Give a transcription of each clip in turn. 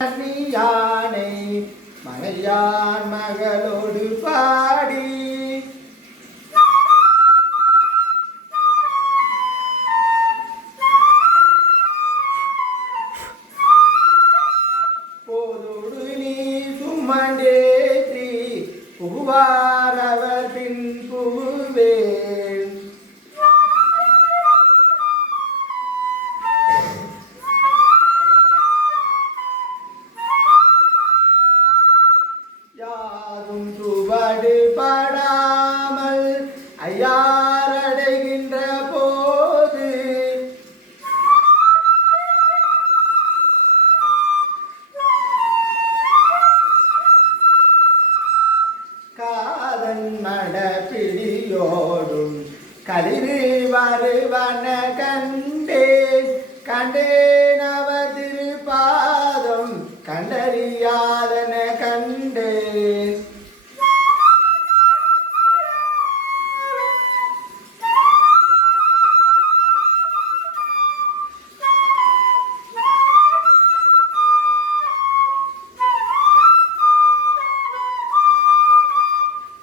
யானை மலையான் மகளோடு பாடி போதோடு நீ சுமண்டேற்றி புகுவார் அவர் பின் புகுவேன் யாரும் சுவடு படாமல் ஐயாரடைகின்ற போது காதன் மடப்பிடியோடும் களிறு வருவன கண்டேன் கண்டேன் அவர் திருப்பாதம் கண்டறியாதன கண்டேன்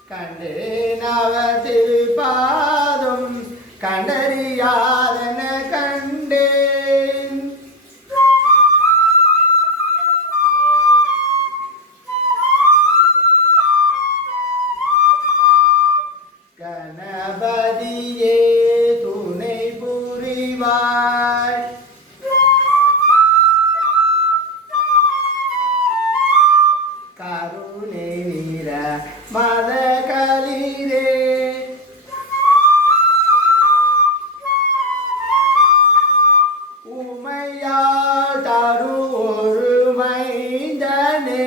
கண்டேன் அவர் திருப்பாதம் கண்டறியாதன கண்டேன் கணபதியே துணை புரிவாய் கருணை நீர மத களிரே உமையால் தரு ஒரு மைந்தனே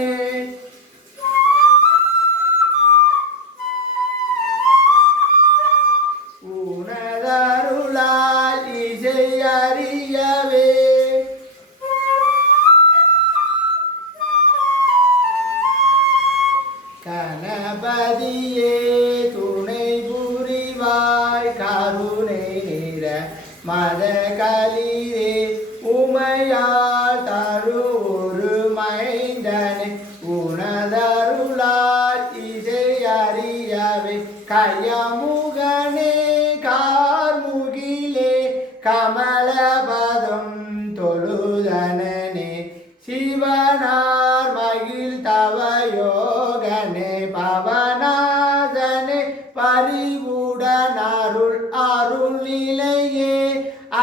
உனதருளால் இசை அறியவே கணபதியே துணை புரிவாய் கருணை நிற மத களிரே உமையால் தரு ஒரு மைந்தனே உனதருளால் இசை அறியவே கையமுகனே கார்முகிலே கமலபதம் தொழுதனே சிவனார் மகிழ் தவயோகனே பவநாதனே பரிவுடன் அருள் அருள் நிலையே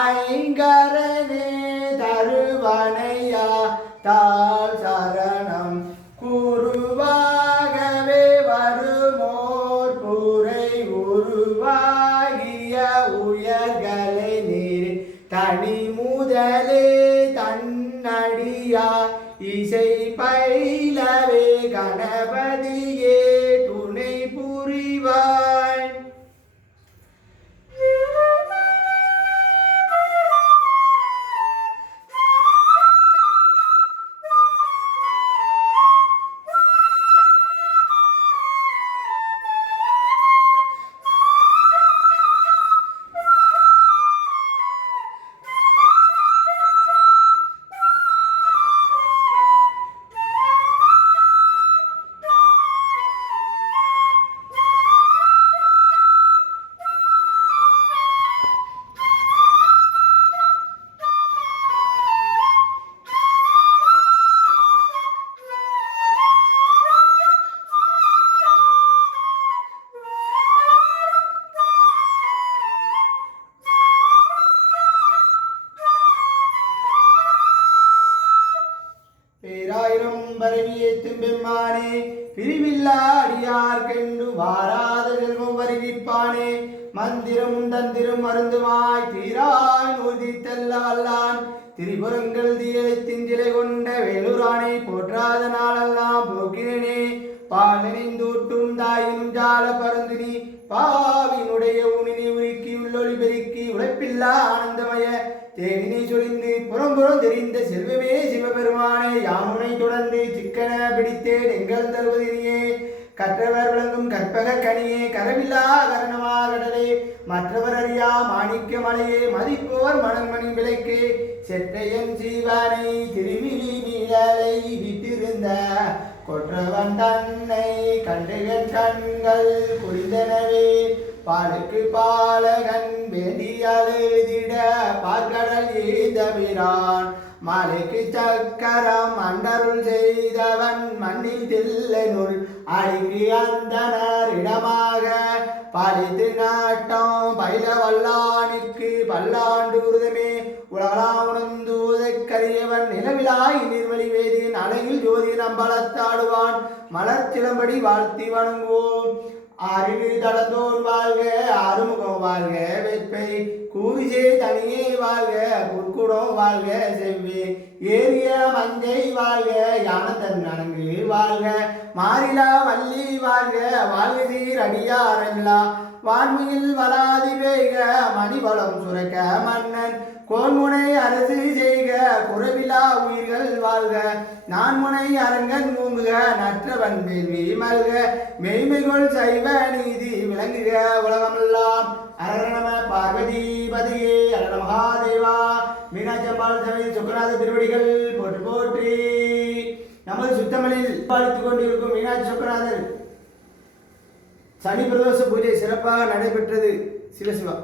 ஐங்கரனே தருவனையா தாள் சரணம் குருவாகவே வருமோர் புரை உருவாகிய உயர்களை நீர் தனி முதலே தன்னடியா இசை பயிலவே கணபதியே துணை புரிவாய் பேராயிரம் பரவியேத்தும் பெம்மானே பிரிவில்லா அடியார்கென்று வாராத செல்வம் வருவிப்பானே மந்திரம் தந்திரம் மருந்துமாய் தீராய் நூதித்தல்ல வல்லான் திரிபுரங்கள் தீயத்தின் சிலை கொண்ட வேலூரானை போற்றாத நாளெல்லாம் போக்கினே பாலனிந்தூட்டும் தாயினும் ஜால பருந்தினி பாவினுடைய ஊனினை உருக்கி உள்ளொளி பெருக்கி உழைப்பில்லா ஆனந்தமய தேனினை சொலிந்து புறம்புறம் தெரிந்த செல்வமே சிவபெருமானே யாமுனை தொடர்ந்து சிக்கன பிடித்தேன் எங்கள் தருவதினியே கற்றவர் விளங்கும் கற்பக கனியே கரவில்லா கரணமாகடலே மற்றவர் அறியா மாணிக்க மலையே மதிப்போர் மணன்மணி விலைக்கு செற்றையன் சீவானை திருமிழி நீல கைகளை விட்டிருந்த கொற்றவன் தன்னை கண்டுகன் கண்கள் குடிந்தனவே பாலுக்கு பாலகன் வேண்டி அழுதிட பார்க்கடல் ஈந்தவிரான் மாலைக்கு சக்கரம் அண்டருள் செய்தவன் மண்ணில் தில்லைனுள் அடிக்கு அந்தனர் இடமாக பாலித்து நாட்டம் பயில வல்லானுக்கு பல்லாண்டு உருதமே உலகலாம் உணர்ந்தூதை கரியவன் நிலவிலாய் நீர்வழி வேதியின் அலையில் ஜோதியின் அம்பலத்தாடுவான் மலர் சிலம்படி வாழ்த்தி வணங்குவோம் அறிவு தளத்தோர் வாழ்க ஆறுமுகம் வாழ்க வெப்பை கூவிசே தனியே வாழ்க புற்குடம் வாழ்க செவ்வே ஏரிய மஞ்சை வாழ்க யானத்தன் நனங்கு வாழ்க மாறிலா வள்ளி வாழ்க வாழ்க சீர் அடியாரெல்லா வான்மையில் வளாதி வேக மணிவளம் சுரக்க மன்னன் கோன்முனை அரசு செய்க குறைவிலா உயிர்கள் வாழ்க நான்முனை அரங்கன் மூங்குக நற்றவன் வேள்வி மல்க மெய்மைகொள் சைவ நீதி விளங்குக உலகமெல்லாம் அரகணம பார்வதி பதியே அரண மகாதேவா மீனாட்சம்பாள் சபை சுக்கநாத திருவடிகள் போற்றி போற்றி. நமது சுத்தமலில் பாடித்துக் கொண்டிருக்கும் மீனாட்சி சுக்கநாதர் சனி பிரதோஷ பூஜை சிறப்பாக நடைபெற்றது. சிவசிவா.